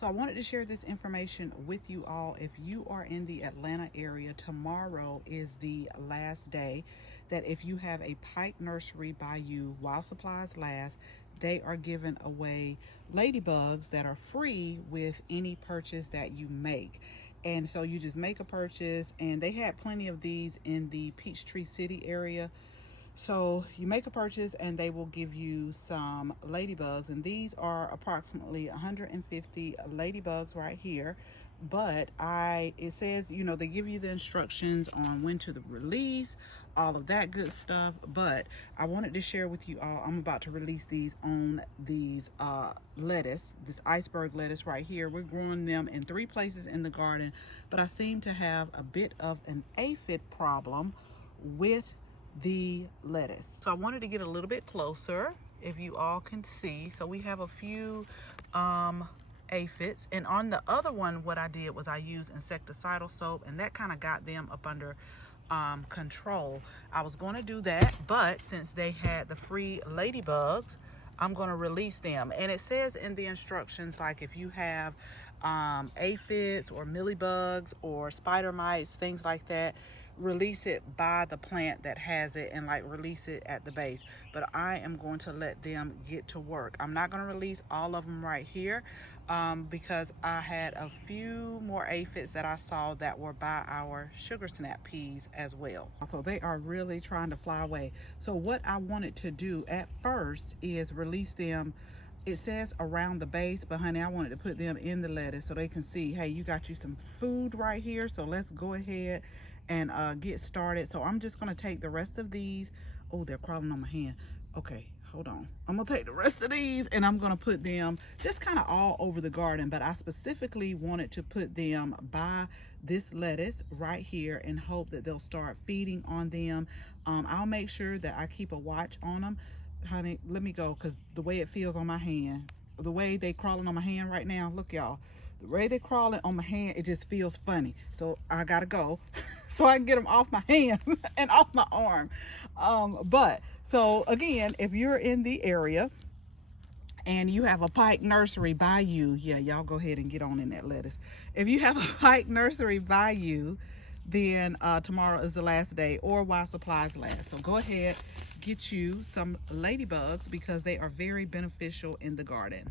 So I wanted to share this information with you all. If you are in the Atlanta area, tomorrow is the last day that if you have a Pike nursery by you while supplies last, they are giving away ladybugs that are free with any purchase that you make. And so you just make a purchase, and they had plenty of these in the Peachtree City area. So you make a purchase and they will give you some ladybugs, and these are approximately 150 ladybugs right here. But it says, they give you the instructions on when to release, all of that good stuff. But I wanted to share with you all, I'm about to release these on these lettuce, this iceberg lettuce right here. We're growing them in 3 places in the garden, but I seem to have a bit of an aphid problem with the lettuce. So I wanted to get a little bit closer, if you all can see. So we have a few aphids, and on the other one, what I did was I used insecticidal soap, and that kind of got them up under control. I was going to do that, but since they had the free ladybugs, I'm going to release them. And it says in the instructions, like if you have aphids or mealybugs or spider mites, things like that, release it by the plant that has it, and like release it at the base. But I am going to let them get to work. I'm not going to release all of them right here because I had a few more aphids that I saw that were by our sugar snap peas as well. So they are really trying to fly away. So what I wanted to do at first is release them. It says around the base, but honey, I wanted to put them in the lettuce so they can see, hey, you got you some food right here. So let's go ahead and get started. So I'm just gonna take the rest of these. Oh, they're crawling on my hand. Okay, hold on. I'm gonna take the rest of these and I'm gonna put them just kind of all over the garden, but I specifically wanted to put them by this lettuce right here and hope that they'll start feeding on them. I'll make sure that I keep a watch on them. Honey, let me go, because the way it feels on my hand, the way they crawling on my hand right now, look y'all, the way they crawling on my hand, it just feels funny. So I gotta go so I can get them off my hand and off my arm. But so again, if you're in the area and you have a Pike nursery by you, yeah, y'all go ahead and get on in that lettuce. If you have a Pike nursery by you, then tomorrow is the last day, or while supplies last. So go ahead, get you some ladybugs because they are very beneficial in the garden.